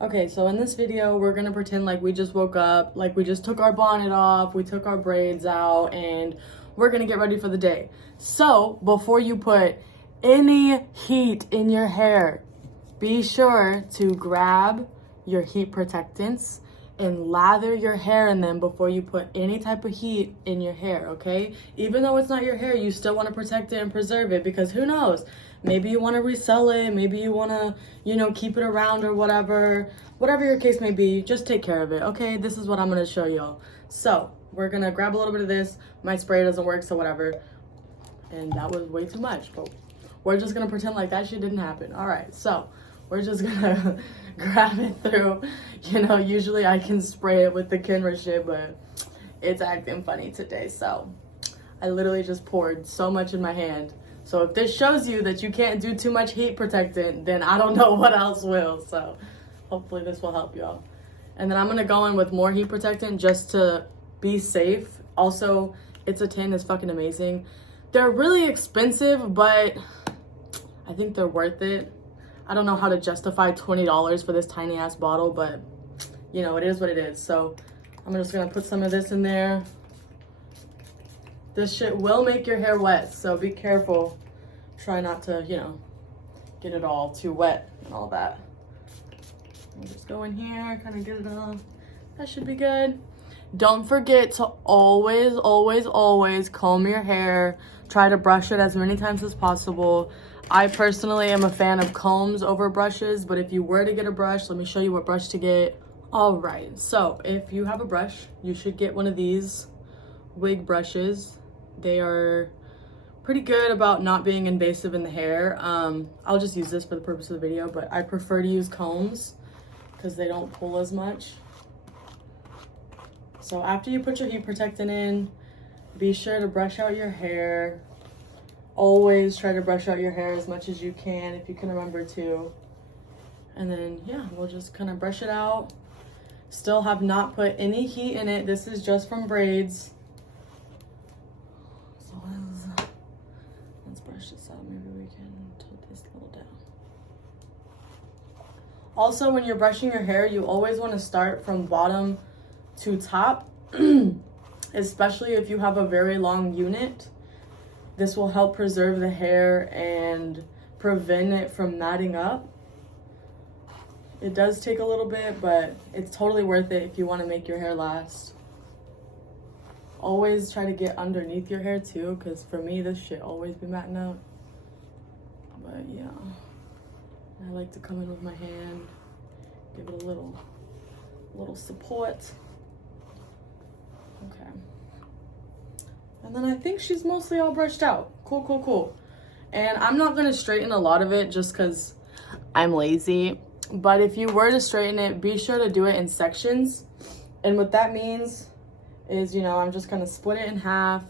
Okay, so in this video, we're gonna pretend like we just woke up, like we just took our bonnet off, we took our braids out, and we're gonna get ready for the day. So, before you put any heat in your hair, be sure to grab your heat protectants and lather your hair in them before you put any type of heat in your hair, okay? Even though it's not your hair, you still want to protect it and preserve it, because who knows? Maybe you want to resell it, maybe you want to, keep it around or whatever. Whatever your case may be, just take care of it, okay? This is what I'm going to show y'all. So, we're going to grab a little bit of this. My spray doesn't work, so whatever. And that was way too much, but we're just going to pretend like that shit didn't happen. All right, so we're just gonna grab it through. Usually I can spray it with the Kenra shit, but it's acting funny today. So I literally just poured so much in my hand. So if this shows you that you can't do too much heat protectant, then I don't know what else will. So hopefully this will help y'all. And then I'm gonna go in with more heat protectant just to be safe. Also, It's a Tan is fucking amazing. They're really expensive, but I think they're worth it. I don't know how to justify $20 for this tiny ass bottle, but it is what it is. So I'm just gonna put some of this in there. This shit will make your hair wet, so be careful. Try not to, get it all too wet and all that. I'll just go in here, kind of get it off. That should be good. Don't forget to always, always, always comb your hair. Try to brush it as many times as possible. I personally am a fan of combs over brushes, but if you were to get a brush, let me show you what brush to get. All right, so if you have a brush, you should get one of these wig brushes. They are pretty good about not being invasive in the hair. I'll just use this for the purpose of the video, but I prefer to use combs because they don't pull as much. So after you put your heat protectant in, be sure to brush out your hair. Always try to brush out your hair as much as you can if you can remember to. And then, we'll just kind of brush it out. Still have not put any heat in it. This is just from braids. So let's brush this out. Maybe we can tilt this a little down. Also, when you're brushing your hair, you always want to start from bottom to top, especially if you have a very long unit. This will help preserve the hair and prevent it from matting up. It does take a little bit, but it's totally worth it if you want to make your hair last. Always try to get underneath your hair too, because for me, this shit always be matting out. But yeah, I like to come in with my hand, give it a little support. Okay. And then I think she's mostly all brushed out. Cool. And I'm not gonna straighten a lot of it just because I'm lazy. But if you were to straighten it, be sure to do it in sections. And what that means is, I'm just gonna split it in half.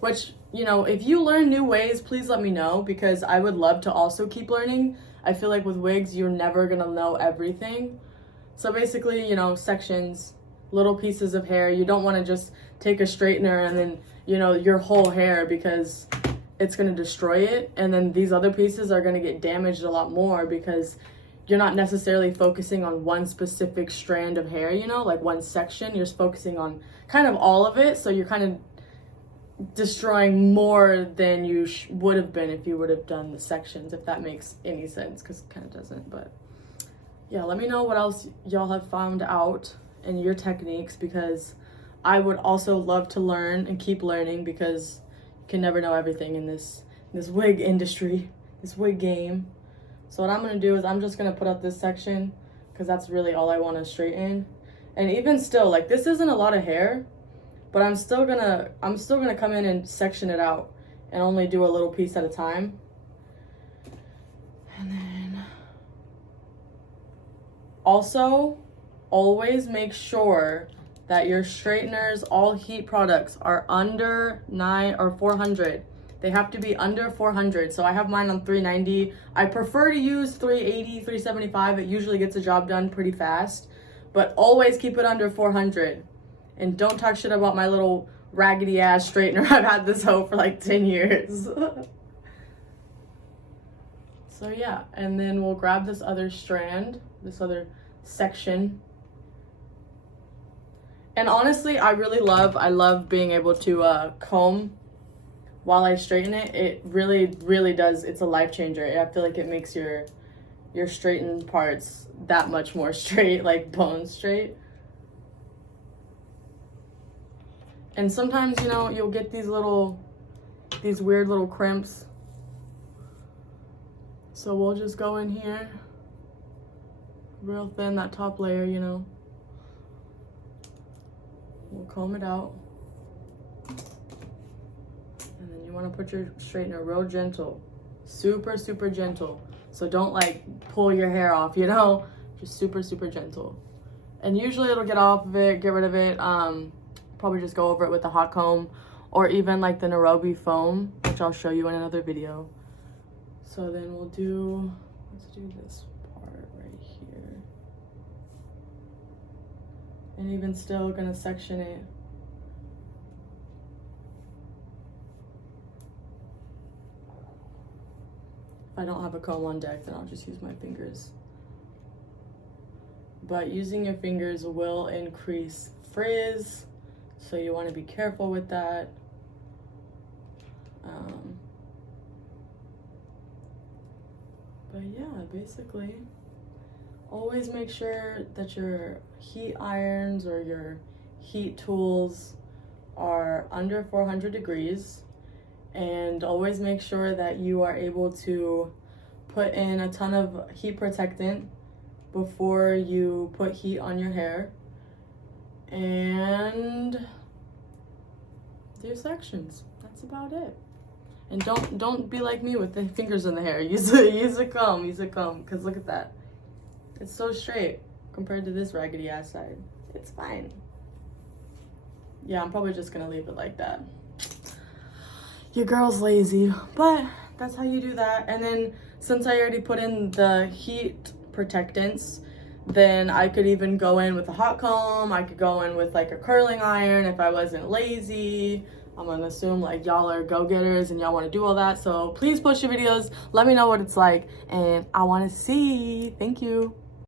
Which, if you learn new ways, please let me know, because I would love to also keep learning. I feel like with wigs, you're never gonna know everything. So basically, sections, little pieces of hair. You don't want to just take a straightener and then, your whole hair, because it's going to destroy it. And then these other pieces are going to get damaged a lot more because you're not necessarily focusing on one specific strand of hair, like one section. You're just focusing on kind of all of it. So you're kind of destroying more than you would have been if you would have done the sections, if that makes any sense, because it kind of doesn't. But yeah, let me know what else y'all have found out in your techniques, because I would also love to learn and keep learning, because you can never know everything in this wig industry, this wig game. So what I'm gonna do is I'm just gonna put up this section because that's really all I want to straighten. And even still, like, this isn't a lot of hair, but I'm still gonna come in and section it out and only do a little piece at a time. And then also, always make sure that your straighteners, all heat products, are under 9 or 400. They have to be under 400. So I have mine on 390. I prefer to use 380, 375. It usually gets the job done pretty fast. But always keep it under 400. And don't talk shit about my little raggedy ass straightener. I've had this hoe for like 10 years. So yeah, and then we'll grab this other strand, this other section. And honestly, I love being able to comb while I straighten it. It really does. It's a life changer. I feel like it makes your straightened parts that much more straight, like bone straight. And sometimes, you know, you'll get these weird little crimps. So we'll just go in here real thin, that top layer, you know. We'll comb it out. And then you want to put your straightener real gentle. Super gentle. So don't like pull your hair off, you know? Just super gentle. And usually it'll get off of it, get rid of it. Probably just go over it with the hot comb or even like the Nairobi foam, which I'll show you in another video. So then let's do this part right here. And even still gonna section it. If I don't have a comb on deck, then I'll just use my fingers. But using your fingers will increase frizz, so you want to be careful with that. But yeah, basically, always make sure that your heat irons or your heat tools are under 400 degrees. And always make sure that you are able to put in a ton of heat protectant before you put heat on your hair. And do sections. That's about it. And don't be like me with the fingers in the hair. Use a comb, because look at that. It's so straight compared to this raggedy ass side. It's fine. Yeah, I'm probably just gonna leave it like that. Your girl's lazy, but that's how you do that. And then since I already put in the heat protectants, then I could even go in with a hot comb. I could go in with like a curling iron if I wasn't lazy. I'm gonna assume like y'all are go-getters and y'all wanna do all that. So please post your videos. Let me know what it's like and I wanna see. Thank you.